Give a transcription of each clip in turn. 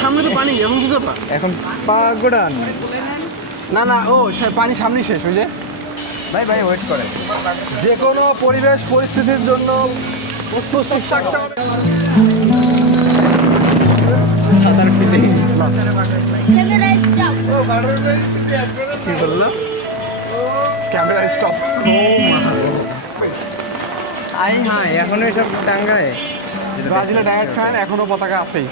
সামনে তো পানি, এখন কি করবা? এখন পা গোড়ান। না না, ও পানি সামনে শেষ হয়ে যায়। ভাই ওয়েট করে। যে কোনো পরিবেশ পরিস্থিতির জন্য প্রস্তুত থাকতে হবে। সাঁতার ফিলিং কি বললো? Camera stop. আই হাই, এখনো এসব টাঙ্গায়। ব্রাজিলের ডায়েট ফ্যান, এখনো পতাকা আছেই।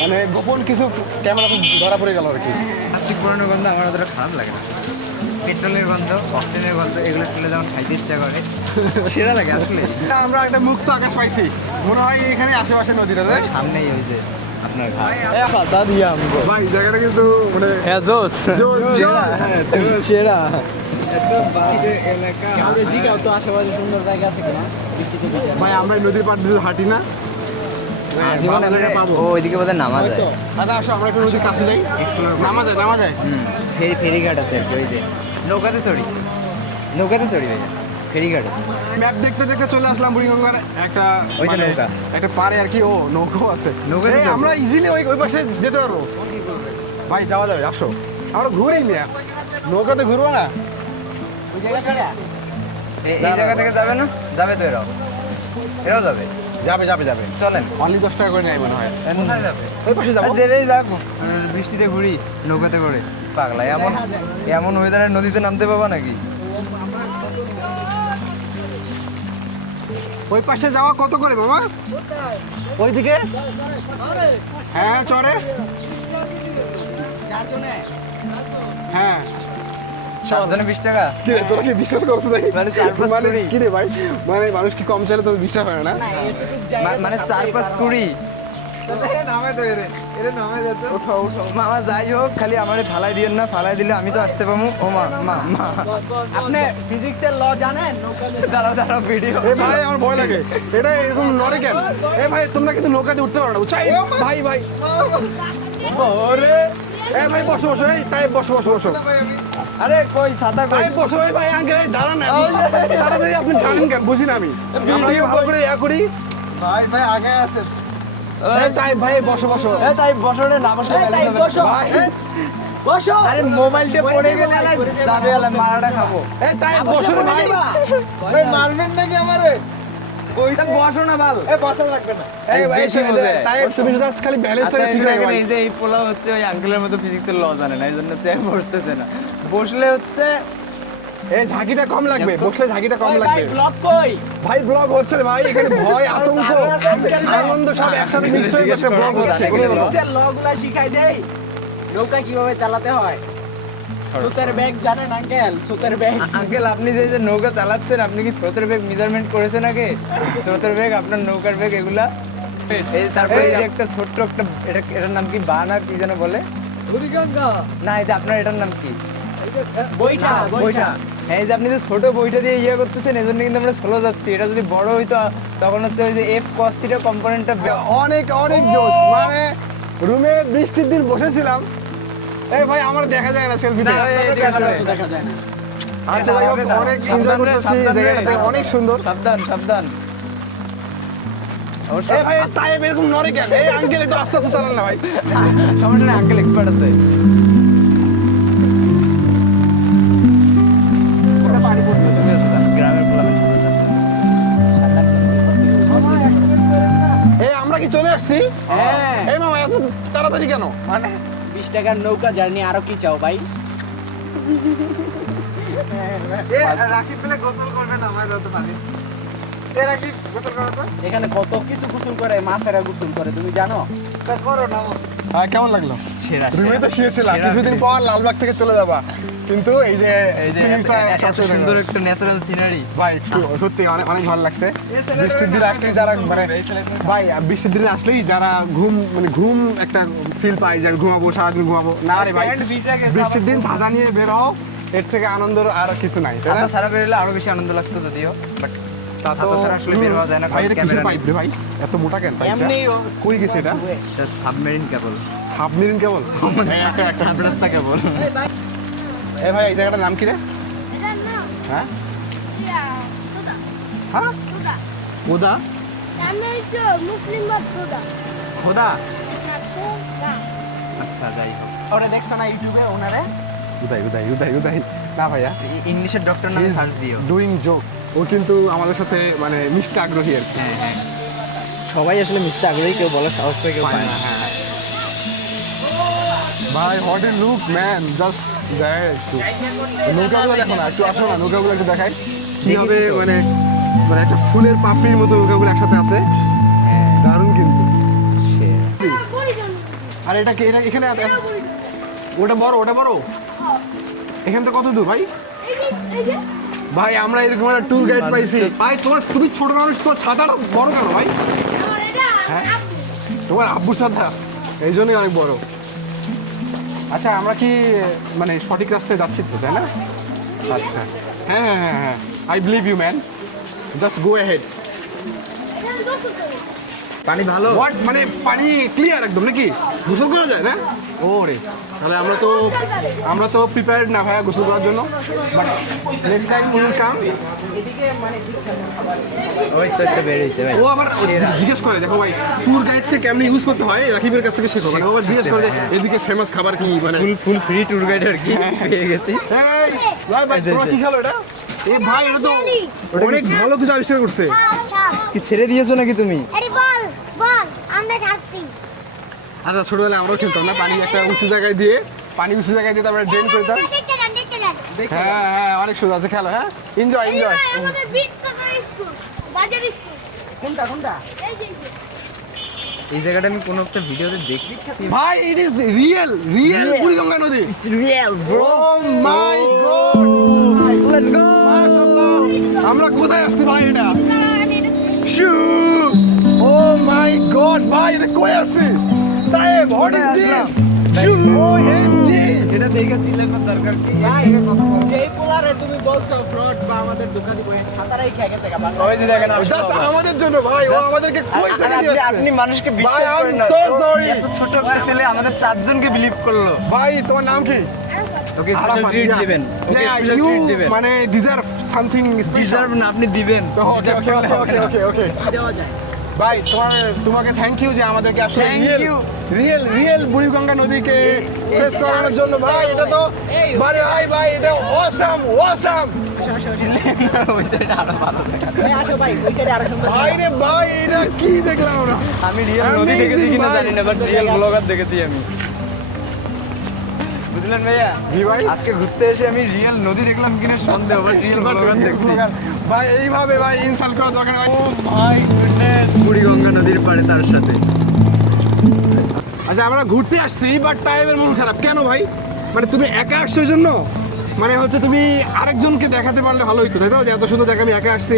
মানে গোপন কিছু ক্যামেরা ধরা পড়ে গেল আর কি। প্লাস্টিক পুরানো গন্ধ আমার অতটা খারাপ লাগে না। পেট্রোলের গন্ধ, অক্সিজেনের গন্ধ, এগুলো তুলে যেমন খাইতে ইচ্ছা করে, সেরা লাগে আসলে। আমরা একটা মুক্ত আকাশ পাইছি, মনে হয় এখানে আশেপাশে নদীটা রে। সামনেই ওই যে আপনার ঘাট। ভাই জায়গাটা কিন্তু মানে হ্যাঁ, জোস জোস, জোস। সেরা। ভাই আমরা এই নদীর পাড় দিয়ে হাঁটি না, পাবো। ও ওইদিকে বোধহয় নামা যায়। আচ্ছা আসো আমরা একটু নদীর কাছে যাই। নামা যায়, নামা যায়। ফেরিঘাট আছে একটা, ওই যে নৌকাতে চড়ি ভাইয়া, ফেরিঘাট আছে। ম্যাপ দেখতে দেখতে চলে আসলাম বুড়িগঙ্গার একটা ওই যে মানে নৌকা। একটা পাড়ে আর কি। ও নৌকাও আছে, নৌকাতে এই চড়বো। আমরা ইজিলি ওই পাশে যেতে পারবো। ভাই যাওয়া যাবে, আসো আমরা ঘুরেই নিয়ে নৌকাতে ঘুরবো না। এই জায়গা থেকে যাবে না? যাবে তো এরাও যাবে। যাবে যাবে যাবে, চলেন। অনলি 10 টাকা করে নেয় মনে হয়। কোথায় যাবে? ওই পাশে যাবো। জেলেই যাক, বৃষ্টিতে ঘুরি নৌকাতে করে। পাগলা, এমন ওয়েদারে নদীতে নামতে পাবা নাকি? ওই পাশে যাওয়া কত করে মামা? ওইদিকে হ্যাঁ চরে। হ্যাঁ 7 জনে 20 টাকা। কি রে, তোরা কি বিশ্বাস করছো নাকি? মানে 4-5 মানে কুড়ি। কি রে ভাই, মানে মানুষ কি কম চাইলে তুমি বিশ্বাস হয় না? মানে 4-5 কুড়ি। মামা যাই হোক, খালি আমারে ফালাই দিয়েন না, ফালাই দিলে আমি তো আসতে পাবো। ও মা মা মা, আপনি ফিজিক্সের ল জানেন? দাঁড়াও ভিডিও। এ ভাই আমার ভয় লাগে, এটা এরকম নড়ে কেন? এ ভাই তোমরা কিন্তু নৌকাতে উঠতে পারো না, বুঝছো? এই ভাই ভাই এ ভাই বসো বসো, এই তাই বসো বসো বসো। আরে কই ছাতা কই? ভাই বসো, এই ভাই আঙ্কেল এই দাঁড়ান না, তাড়াতাড়ি আপনি জানেন কেন বুঝি না আমি। আমরা কি ভালো করে ইয়া করি? ভাই আগে আছে। এই তাই ভাই বসো বসো। তাই বসরে না বসলে তাই বসো। ভাই বসো। আরে মোবাইলটা পড়ে গেলে না যাবে, আলা মারাটা খাবো। এই তাই বসো রে ভাই। ভাই মারবেন নাকি আমারে? কইছে বসো না বাল। বসা লাগবে না। এই ভাই বেশি বোঝে। তাই তুমি জাস্ট খালি ব্যালেন্সটা ঠিক রাখো ভাই। এই যে এই পোলা হচ্ছে ওই আঙ্কেলের মতো ফিজিক্সের ল জানে না, এই জন্য চেয়ার বসতেছে না। বসলে হচ্ছে এই ঝাঁকিটা কম লাগবে, বসলে ঝাঁকিটা কম ওই ভাই লাগবে। ব্লক কই? ভাই ব্লগ হচ্ছে রে ভাই, এখানে ভয় আতঙ্ক আনন্দ সব একসাথে মিক্সড হয়ে গেছে, ব্লগ হচ্ছে। ফিজিক্সের ল গুলা শিখাই দেই। নৌকা কিভাবে চালাতে হয়? সুতের ব্যাগ জানেন আঙ্কেল? সুতের ব্যাগ। আঙ্কেল আপনি যে যে নৌকা চালাচ্ছেন, আপনি কি স্রোতের বেগ মেজারমেন্ট করেছেন আগে? স্রোতের বেগ, আপনার নৌকার বেগ, এগুলা। এই তারপরে এই যে একটা ছোট্ট একটা, এটার নাম কি, বা না কি যেন বলে? বুড়িগঙ্গা। না, এই যে আপনার এটার নাম কি? বইটা বইটা। হ্যাঁ, এই যে আপনি যে ছোট বইটা দিয়ে ইয়ে করতেছেন, এজন্য কিন্তু আমরা স্লো যাচ্ছি। এটা যদি বড় হইতো তখন হচ্ছে ওই যে এফ কস থিটা কম্পোনেন্টটা। অনেক অনেক জোশ, মানে রুমে বৃষ্টির দিন বসেছিলাম। এই ভাই আমার দেখা যায় না সেলফিতে। দেখা যায় না। আচ্ছা যাই হোক, অনেক এনজয় করতেছি জায়গাটাতে, অনেক সুন্দর। সাবধান সাবধান। এই ভাই তাই এরকম নড়ে কেন? এই আঙ্কেল একটু আস্তে আস্তে চালান না ভাই। সমস্যা নেই, আঙ্কেল এক্সপার্ট আছে। গ্রামের পোলাপেন এই আমরা কি চলে আসছি? হ্যাঁ। এই মামা এত তাড়াতাড়ি কেন? মানে 20 টাকার নৌকা জার্নি, আরো কি চাও ভাই? রাকিব বলে গোসল করবে না, আমার হতে পারে। রাকিব গোসল করো তো। এখানে কত কিছু গোসল করে, মাছেরা গোসল করে, তুমি জানো? করো না। হ্যাঁ কেমন লাগলো? সেরা রুমে তো শুয়েছিলাম, কিছুদিন পর লালবাগ থেকে চলে যাবা, কিন্তু এই যে ফিলিংসটা এত সুন্দর একটা ন্যাচারাল সিনারি। ভাই একটু সত্যি অনেক অনেক ভালো লাগছে। বৃষ্টির দিনে আসলেই যারা মানে ভাই বৃষ্টির দিনে আসলেই যারা ঘুম একটা ফিল পায়, যে ঘুমাবো সারাদিন ঘুমাবো না রে ভাই। বৃষ্টির দিন ছাতা নিয়ে বের হও, এর থেকে আনন্দ আর কিছু নাই, তাই না? সারা বেরোলে আরো বেশি আনন্দ লাগতো যদিও, বাট ছাতা ছাড়া আসলে বের হওয়া যায় না, ভাই এটা কিসের ক্যামেরা পাইপ রে ভাই? এত মোটা কেন পাইপটা? এমনি কই গেছে এটা? এটা সাবমেরিন কেবল, সাবমেরিন কেবল? একটা রাস্তা কেবল। এ ভাই এই জায়গাটার নাম কি রে? এটার নাম হ্যাঁ সোদা হ্যাঁ সোদা ওদা তার নাম হচ্ছে মুসলিম বা সোদা খোদা, না সোদা আচ্ছা যাই হোক। ওরা দেখছো না ইউটিউবে ওনারে? উদয় না ভাইয়া ইংলিশের ডক্টর নামে সার্চ দিও। Doing joke. ও কিন্তু আমাদের সাথে মানে মিশতে আগ্রহী আর কি। হ্যাঁ হ্যাঁ, সবাই আসলে মিশতে আগ্রহী, কেউ বলার সাহস পেয়ে কেউ পায় না। হ্যাঁ ভাই what is look man, just দেখ একটু নৌকাগুলো দেখো না, একটু আসো না নৌকাগুলো একটু দেখাই কিভাবে দেখেছি তো। মানে মানে একটা ফুলের পাপড়ির মতো নৌকাগুলো একসাথে আছে, হ্যাঁ দারুণ কিন্তু। সে পরিজন আর এটা কি এটা এখানে পরিজন ওটা বড় এখান থেকে কত দূর ভাই? এই যে ভাই আমরা এরকম একটা ট্যুর গাইড পাইছি ভাই। তোমার তুমি ছোট মানুষ, তোমার ছাতাটা বড় কেন ভাই? আমার এটা হ্যাঁ? আব্বু। তোমার আব্বুর ছাতা এই জন্যই অনেক বড়। আচ্ছা আমরা কি মানে সঠিক রাস্তায় যাচ্ছি তো, তাই না? আচ্ছা হ্যাঁ I believe you man, just go ahead. এটা গোসল করে পানি ভালো। হোয়াট মানে পানি ক্লিয়ার একদম নাকি? গোসল করা যায় না? ওরে তাহলে আমরা তো প্রিপেয়ার্ড না ভাইয়া গোসল করার জন্য, but next time will come. ওই তো একটা বেরিয়েছে ভাই। ও আবার জিজ্ঞেস করে দেখো ভাই ট্যুর গাইডকে কেমনি ইউজ করতে হয় রাকিবের কাছ থেকে শেখো। মানে ও আবার জিজ্ঞেস করে যে এদিকে ফেমাস খাবার কি, মানে ফুল ফ্রি ট্যুর গাইড আর কি পেয়ে গেছি। এই ভাই তোমরা কি খেলো এটা? এ ভাই এটা তো অনেক ভালো কিছু আবিষ্কার করছে। সাপ কি ছেড়ে দিয়েছো নাকি তুমি? আরে বল আমরা থাকছি আচ্ছা ছোটবেলায় আমরাও খেলতাম না, পানি একটা উঁচু জায়গায় দিয়ে তারপরে ড্রেন করতাম। দেখতে যান হ্যাঁ অনেক সুন্দর আছে, খেলো। হ্যাঁ এনজয় এই ভাই আমাদের বৃত্তকার স্কুল বাজার স্কুল কোনটা এই যে এই জায়গাটা আমি কোনো একটা ভিডিওতে দেখি। ভাই ইট ইজ রিয়েল বুড়িগঙ্গা নদী। Real bro. My god let's go. মাশাআল্লাহ, আমরা কোথায় আসছি ভাই? এটা শু। ও মাই গড ভাই এটা কই আসছে? তাইব হোয়াট ইজ দিস? OMG এটা দেখে চিল্লানোর দরকার কি? যেই পোলারে তুমি বলছো ফ্রড বা আমাদের দোকানে বসে ছাতারাই খেয়ে গেছে গা ওই যে দেখেন জাস্ট আমাদের জন্য ভাই, ও আমাদেরকে কই থেকে নিয়ে আসছে? আপনি মানুষকে ভাই বিশ্বাস আই করেন এম না। সো সরি এত ছোট একটা ছেলে আমাদের চারজনকে বিলিভ করলো। ভাই। তোমার নাম কি? ওকে স্পেশাল ট্রিট দিবেন। ওকে স্পেশাল ইউ ট্রিট দিবেন। মানে ডিজার্ভ সামথিং স্পেশাল। ডিজার্ভ না, আপনি দিবেন। ওকে দেওয়া যায়। ভাই তোমাকে থ্যাংক ইউ যে আমাদেরকে আসলে Thank you. রিয়েল বুড়িগঙ্গা নদীকে ফেস করানোর জন্য। ভাই এটা তো ভাই এটা অসাম ওই সাইডে আরো ভালো দেখা। এই আসো ভাই ওই সাইডে আরো সুন্দর ভাই রে ভাই এটা কি দেখলাম আমরা? আমি রিয়েল নদী Amazing দেখেছি কিনা ভাই। জানি না, বাট রিয়েল ব্লগার দেখেছি আমি। বুঝলেন ভাইয়া? জি ভাই। আজকে ঘুরতে এসে আমি রিয়েল নদী দেখলাম কিনা সন্দেহ, বাট রিয়েল ব্লগার দেখছি। ভাই এইভাবে ভাই ইনসাল্ট করা দরকার নেই। ও মাই গুডনেস। বুড়িগঙ্গা নদীর পাড়ে তার সাথে। আচ্ছা আমরা ঘুরতে আসছি বাট তাইবের মন খারাপ কেন ভাই? মানে তুমি একা আসছো এই জন্য? মানে হচ্ছে তুমি আরেকজনকে দেখাতে পারলে ভালো হইতো, তাই তো? যে এত সুন্দর জায়গা আমি একা আসছি,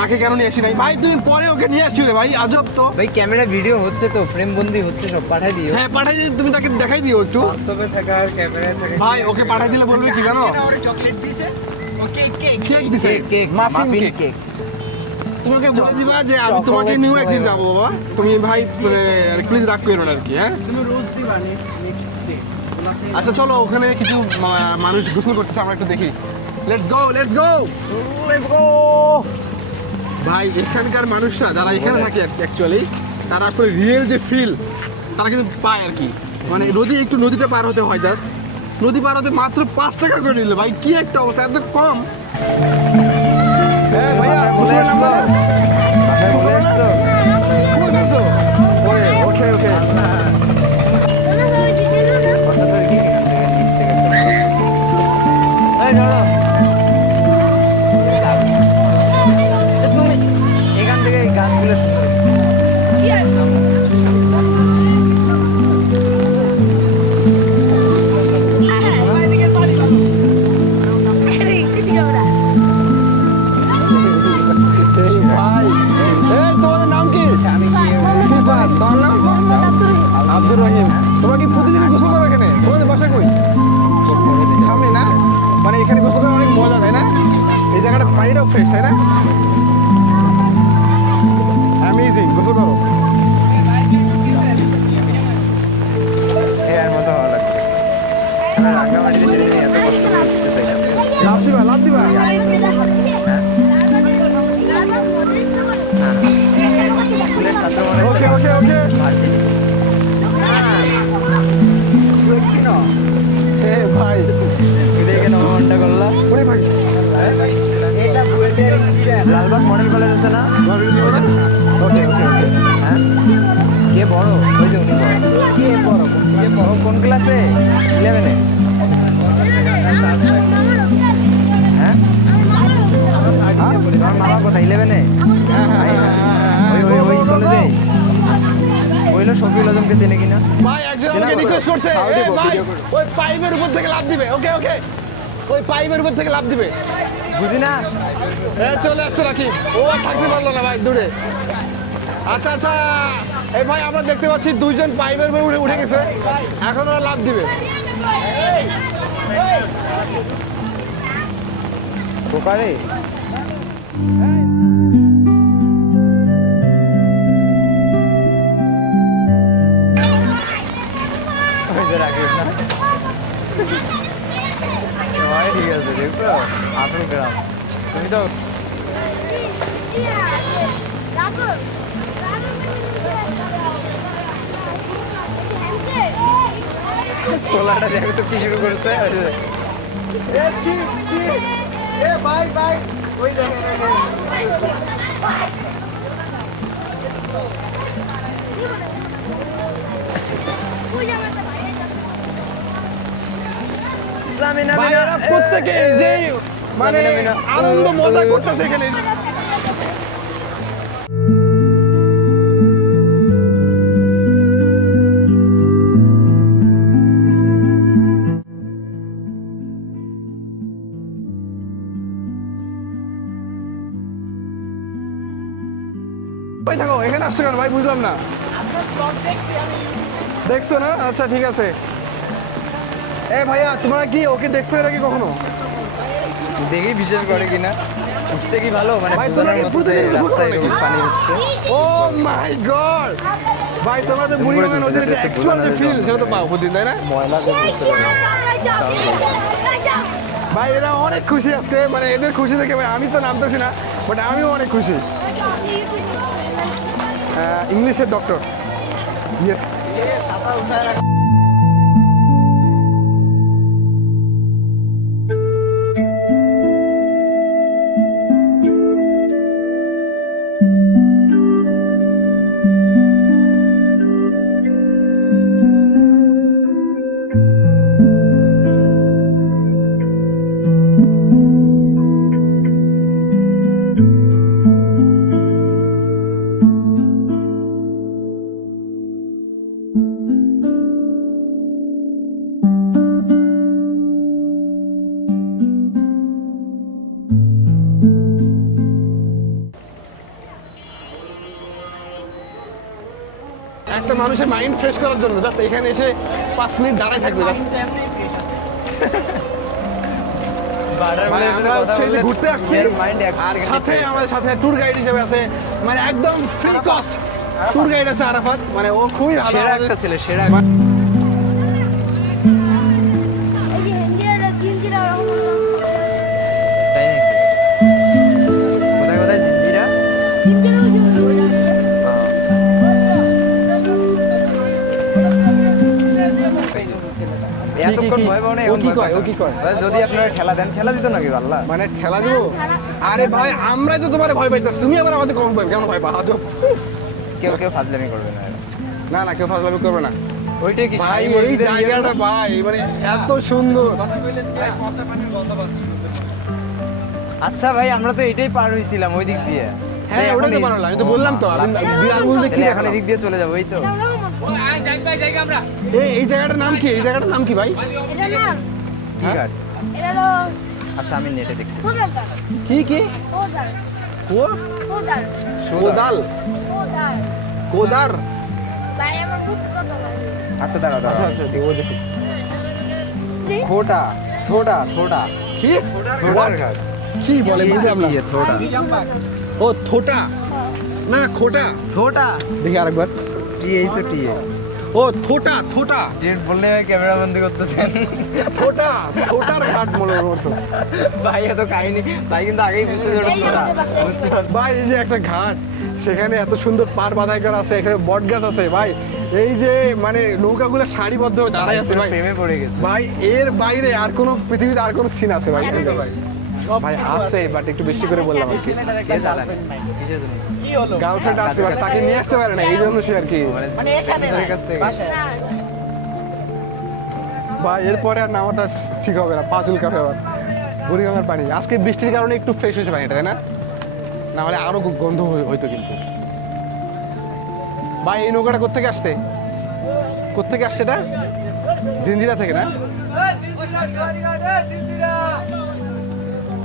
তাকে কেন নিয়ে আসি নাই? ভাই তুমি পরে ওকে নিয়ে আসছিলে ভাই, আজব তো। ভাই ক্যামেরা ভিডিও হচ্ছে তো, ফ্রেম বন্দি হচ্ছে, সব পাঠাই দিও। হ্যাঁ পাঠাই দিই, তুমি তাকে দেখাই দিও একটু। বাস্তবে থাকা আর ক্যামেরায় থাকা। ভাই ওকে পাঠাই দিলে বলবে কি জানো? চকলেট দিছে ওকে কেক কেক দিছে, কেক মাফিন কেক। তোমাকে বলে দিবা যে আমি তোমাকে নিয়েও একদিন যাবো বাবা, তুমি ভাই প্লিজ রাগ করো না আর কি। হ্যাঁ তুমি রোজ দিবা নেক্সট ডে আচ্ছা চলো ওখানে কিছু মানুষ গোসল করতেছে, আমরা একটু দেখি। লেটস গো ভাই। এখানকার মানুষরা যারা এখানে থাকে অ্যাকচুয়ালি তারা আসলে রিয়েল যে ফিল তারা কিন্তু পায় আর কি। মানে নদীটা পার হতে হয়, জাস্ট নদী পার হতে মাত্র 5 টাকা করে নিলে ভাই, কি একটা অবস্থা, এত কম। ভাইয়া গোসলের নাম বলো। চলে আসছো? কই যাচ্ছো? ওকে তোমরা সবাই দিতে না কথা তো কি এখান থেকে নিচ থেকে একটা- এই ধরো। তুমি এখান থেকে এই গাছগুলো সুন্দর। কি আর আরে কি ওরা এই ভাই, এই তোমাদের নাম কি? সিফাত। তোমার নাম? মোহাম্মদ আব্দুর রহিম আব্দুর রহিম। তোমরা কি প্রতিদিন গোসল করো এখানে? তোমাদের বাসা কই? সামনে না? মানে এখানে গোসল করা অনেক মজা, তাই না? এই জায়গাটা পানিটাও ফ্রেশ, তাই না? ইজি গোসল করো। এর মতো ভালো লাগছে আমরা রাঙ্গামাটিতে সেদিন এত কষ্ট করে উঠতে চাই লাভ দিবা লাভ দিবা। স্কুলের ছাত্র মনে ওকে ওকে ওকে। এ ভাই দেখে নবমনটা করলাম ওরে ভাই এটা বুয়েটের স্টুডেন্ট। লালবাগ মডেল কলেজ আছে না ওকে ওকে ওকে। হ্যাঁ কে বড় ওই যে উনি বড় কে বড়? ও কোন ক্লাসে 11-এ হ্যাঁ আমার মামা কোথায় 11-এ ওই ওই ওই কলেজে বইলো শফিউল আজমকে চেনে কিনা ভাই একজন চেনা আমাকে বলো। রিকোয়েস্ট করছে খাও এ দেবো, ভাই ভিডিও করে। ওই পাইপের উপর থেকে লাভ দিবে। ওকে ওকে ওই পাইপের উপর থেকে লাভ দিবে। বুঝি না এ চলে আসতে রাখি ও আর থাকতে পারলো না ভাই দূরে। আচ্ছা আচ্ছা এই ভাই আমরা দেখতে পাচ্ছি দুইজন পাইপের উপরে উঠে গেছে এখন ওরা লাভ দিবে। পোকারে ওই যে রাখিস না ওই ঠিক আছে দেখো আপনি গ্রাম তুমি তো পোলাটা দেখো তো কি শুরু করছে এ ভাই ভাই ওই দেখেন ইসলামী ভাই নামিনা ওরা প্রত্যেকে যে মানে নামিনা। আনন্দ মজা করতেছে এখানে। ভাই থাকো এখানে আসছো কেন ভাই বুঝলাম না। আপনার ব্লগ দেখছি আমি। দেখছো না আচ্ছা ঠিক আছে। এ ভাইয়া তোমরা কি ওকে দেখছো এর আগে কখনো? দেখেই বিশ্বাস করে কিনা উঠছে কি ভালো মানে ভাই, তোমরা কি বোঝানোর মতো যে প্রতিদিন গোসল করো রাস্তায় নাকি? এরকম পানি উঠছে ও মাই গড ভাই তোমরা তো বুড়িগঙ্গা নদীর যে অ্যাকচুয়াল যে ফিল সেটা তো পাও প্রতিদিন তাই না? ময়লা যে বুঝতে পারে ভাই এরা অনেক খুশি আজকে মানে এদের খুশি দেখে ভাই আমি তো নামতেছি না বাট আমিও অনেক খুশি। ইংলিশের ডক্টর ইয়েস। একটা মানুষের মাইন্ড ফ্রেশ করার জন্য জাস্ট এখানে এসে 5 মিনিট দাঁড়ায় থাকবে জাস্ট। ভাই, আমরা হচ্ছে যে ঘুরতে আসছি আর সাথে আমাদের সাথে ট্যুর গাইড হিসেবে আছে মানে একদম ফ্রি কস্ট ট্যুর গাইড আছে আরাফাত মানে ও খুবই ভালো সেরা আমাদের- একটা ছেলে সেরা তাই নাকি কোথায় কোথায় জিন্দিরা এতক্ষণ ভয় পাও না ও কি কয় ও কি কয় যদি আপনারা ঠেলা দেন ঠেলা দিত নাকি আল্লাহ মানে ঠেলা দিব? আরে ভাই আমরাই তো তোমারে ভয় পাইতেছি তুমি আবার আমাদের কখন ভয় কেমন ভয় পাও আজব। কেউ কেউ ফাজলামি করবে না না না কেউ ফাজলামি করবে না ওইটাই কি ভাই শাহী এই মসজিদের জায়গাটা ভাই মানে এত সুন্দর। আচ্ছা ভাই আমরা তো এটাই পার হইছিলাম ওই দিক দিয়ে হ্যাঁ তাই ওটাই তো এখন বানালাম আমি তো বললাম তো আমি দুই আঙুল দিয়ে কি তাহলে এখন দেখালাম? এদিক দিয়ে চলে যাবো এই তো এই জায়গাটার নাম কি এই জায়গাটার নাম কি ভাই? কি ঘাট আচ্ছা আমি নেটে দেখতেছি কি কি কোদাল কোদার আচ্ছা দাঁড়া দাঁড়া আচ্ছা ঠিক ও দেখি খোটা থোড়া থোড়া কি থোড়ার ঘাট কি বলে বুঝলাম না থোড়া ও থোটা না খোটা থোটা দেখি আরেকবার টিএইচও টিএ ও থোটা থোটা ডেট বললে ক্যামেরা বন্দি করতেছেন থোটা থোটার ঘাট মনে হতো ভাই এত কাহিনী ভাই কিন্তু আগেই বুঝতে পারছেন ভাই এই যে একটা ঘাট সেখানে এত সুন্দর পার বাঁধাই করা আছে এখানে বট গাছ আছে ভাই এই যে মানে নৌকাগুলো সারিবদ্ধ হয়ে দাঁড়াই আছে ভাই প্রেমে পড়ে গেছে ভাই এর বাইরে আর কোনো পৃথিবীতে আর কোনো সিন আছে ভাই ভাই আছে বাট একটু বেশি করে বললাম আর কি সে চালায় কিসের জন্য কি হলো গার্লফ্রেন্ড আছে বাট তাকে নিয়ে আসতে পারে না এই জন্য সে আর কি মানে এখানে না, কাছ থেকে। বাসায় আছে। ভাই এরপরে আর নামাটা ঠিক হবে না পা চুলকাবে আবার বুড়িগঙ্গার পানি আজকে বৃষ্টির কারণে একটু ফ্রেশ হয়েছে পানিটা তাই না না হলে আরো গন্ধ হইতো কিন্তু ভাই এই নৌকাটা কোত্থেকে আসছে কোত্থেকে আসছে এটা জিঞ্জিরা থেকে না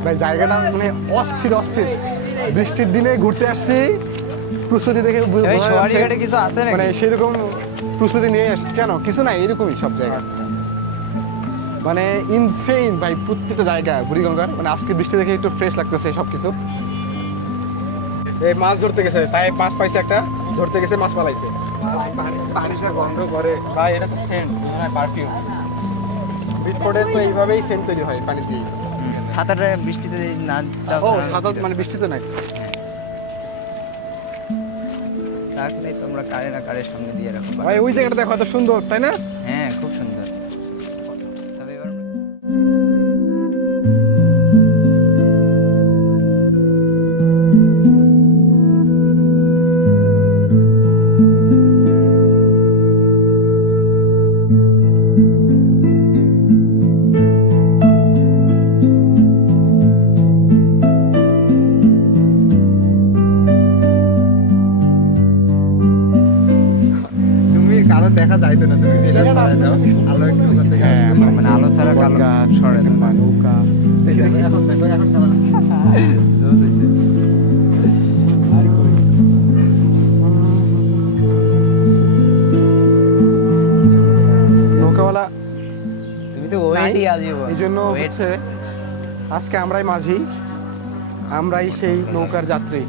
ভাই জায়গাটা মানে অস্থির অস্থির বৃষ্টির দিনে ঘুরতে আসছি প্রস্তুতি দেখে বোঝা এই যাচ্ছে। সওয়ারি ঘাটে কিছু আছে নাকি? মানে সেরকম প্রস্তুতি নিয়ে আসছি কেন কিছু না এরকমই সব জায়গা মানে ইনফেইন ভাই প্রত্যেকটা জায়গা বুড়িগঙ্গার মানে আজকে বৃষ্টি দেখে একটু ফ্রেশ লাগতেছে সব কিছু এই মাছ ধরতে গেছে তাই মাছ পাইছে একটা ধরতে গেছে মাছ পালাইছে পানিটা গন্ধ করে ভাই এটা তো সেন্ট পারফিউম বিটফোর্ডে তো এইভাবেই সেন্ট তৈরি হয় পানি দিয়ে ছাতাটা বৃষ্টিতে যদি না যাও ও তাহলে সাদা মানে বৃষ্টি তো নাই থাকলে তোমরা কারে না কারে সামনে দিয়ে রাখো ভাই ওই জায়গাটা দেখো এত সুন্দর তাই না হ্যাঁ খুব সুন্দর তবে এবার তুমি কারো দেখা যাইতো না তুমি যেটা সরে যাও আলো একটু ওখান থেকে হ্যাঁ, আসবে। মানে আলো ছাড়া কালো সরে না নৌকা এখন দেখো এখন জোস হইছে। নৌকাওয়ালা তুমি তো ওয়েটই আজীবন এই জন্য ওয়েট হচ্ছে আজকে আমরাই মাঝি আমরাই সেই নৌকার যাত্রী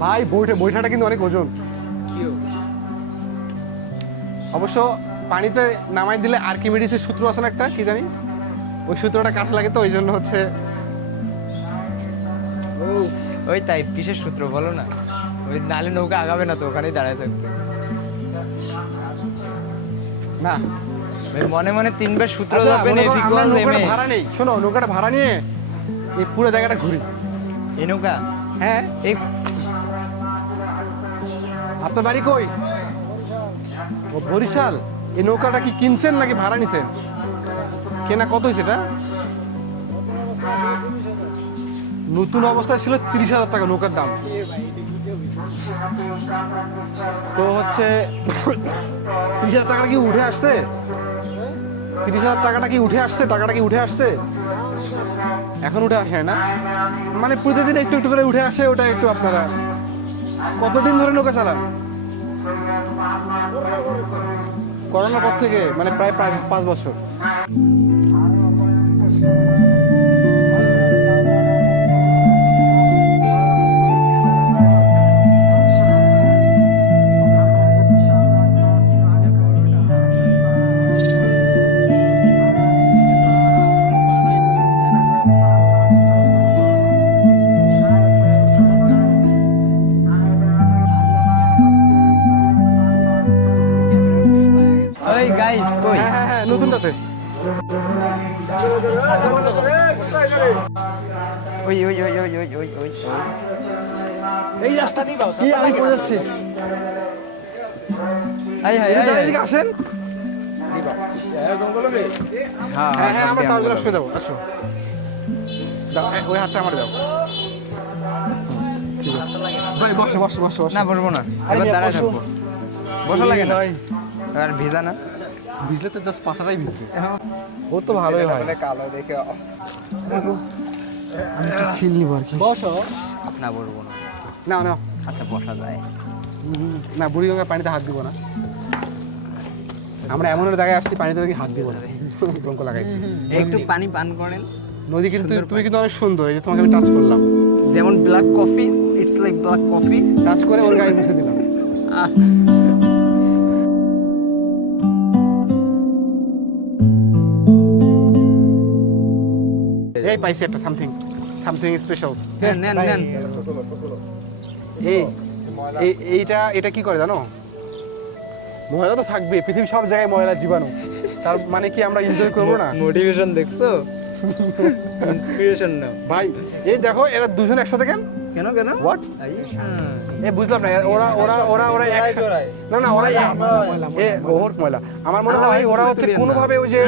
ভাই বৈঠাটা কিন্তু অনেক ওজন অবশ্য পানিতে নামাই দিলে আর্কিমিডিসের সূত্র আছে না একটা কি জানি ওই সূত্রটা কাজ লাগে তো ওই জন্য হচ্ছে ওই তাই কিসের সূত্র বলো না ওই নালে নৌকা আগাবে না তো ওখানেই দাঁড়ায় থাকবে না ওই মনে মনে তিনবার সূত্র আচ্ছা, ধরবেন মনে করো এফ আমরা ইকুয়াল নৌকাটা এম এ ভাড়া নেই শোনো নৌকাটা ভাড়া নিয়ে এই পুরো জায়গাটা ঘুরি এই নৌকা হ্যাঁ এই আপনার বাড়ি কই ও বরিশাল এই নৌকাটা কি কিনছেন নাকি ভাড়া নিছেন কেনা কত হয়েছে এটা নতুন অবস্থায় ছিল 30,000 টাকা নৌকার দাম তো হচ্ছে 30,000 টাকাটা কি উঠে আসছে 30,000 টাকাটা কি উঠে আসছে টাকাটা কি উঠে আসছে এখন উঠে আসে না মানে প্রতিদিন একটু একটু করে উঠে আসে ওটা একটু আপনারা কতদিন ধরে নৌকা চালান করোনার পর থেকে মানে প্রায় 5 বছর ওই গাইস কই হ্যাঁ হ্যাঁ হ্যাঁ নতুনটাতে ওই ওই ওই ওই ওই ওই ওই এই রাস্তা কি আমি পড়ে যাচ্ছি হাই হাই হাই এদিকে আসেন হ্যাঁ হ্যাঁ হ্যাঁ আমরা চারজন শুয়ে যাবো আসো দাও ওই হাতটা আমার দাও ঠিক আছে ভাই বসো বসো বসো বসো না বসবো না আরে এবার মিয়া, দাঁড়ায় বসো। থাকবো বসা লাগে না আর ভিজা না ভিজলে তো জাস্ট পাশাটাই ভিজবে ও তো ভালোই হয় কালো দেখে আমি একটু ফিল নিব আর কি বসো না বসবো না না না আচ্ছা বসা যায় না বুড়িগঙ্গার পানিতে হাত দিব না আমরা এমন একটা জায়গায় আসছি পানিতে নাকি হাত দিব না টঙ্ক লাগাইছি একটু পানি পান করেন নদী কিন্তু তুমি কিন্তু অনেক সুন্দর, এই যে তোমাকে আমি টাচ করলাম, যেমন black coffee, it's like black coffee. Touch করে ওর গায়ে মুছে দিলাম। এই পাইছি একটা সামথিং স্পেশাল। নেন নেন নেন। এইটা কি করে জানো? ময়লা তো থাকবে, পৃথিবীর সব জায়গায় ময়লা জীবাণু, তার মানে কি আমরা এনজয় করবো না? মোটিভেশন দেখছো? ইন্সপিরেশন নাও ভাই এই দেখো এরা দুজন একসাথে কেন? কেন কেন? হোয়াট? বুঝলাম না, ওরা ওরা ওরা ওরা না না ওরা ওর ময়লা আমার মনে হয় ওরা হচ্ছে কোনোভাবে ওই যে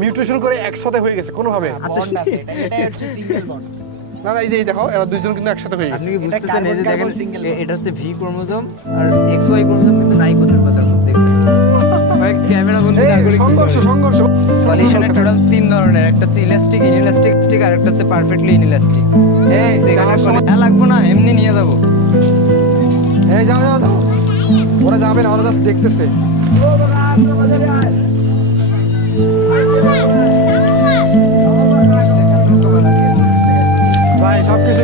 মিউটেশন করে একসাথে হয়ে গেছে কোনোভাবে। বন্ড আছে, এটা হচ্ছে সিঙ্গেল বন্ড। না না এই যে দেখো এরা দুজন কিন্তু একসাথে হয়ে আপনি গেছে। কি বুঝতেছেন? এই যে কার্বন দেখেন single এটা হচ্ছে ভি ক্রোমোজোম আর এক্স ওয়াই ক্রোমোজোম কিন্তু নাই কোষের পাতার মধ্যে, দেখছেন? ভাই ক্যামেরা বন্ধ না করে সংঘর্ষ কলিশনের টোটাল 3 ধরনের, একটা হচ্ছে ইলাস্টিক, ইনইলাস্টিক আর একটা হচ্ছে পারফেক্টলি ইনইলাস্টিক। এই যে যাওয়ার সময়- লাগবো না, এমনি নিয়ে যাবো। এই যাও যাও যাও, ওরা যাবে না, ওরা জাস্ট দেখতেছে। ভাই সবকিছু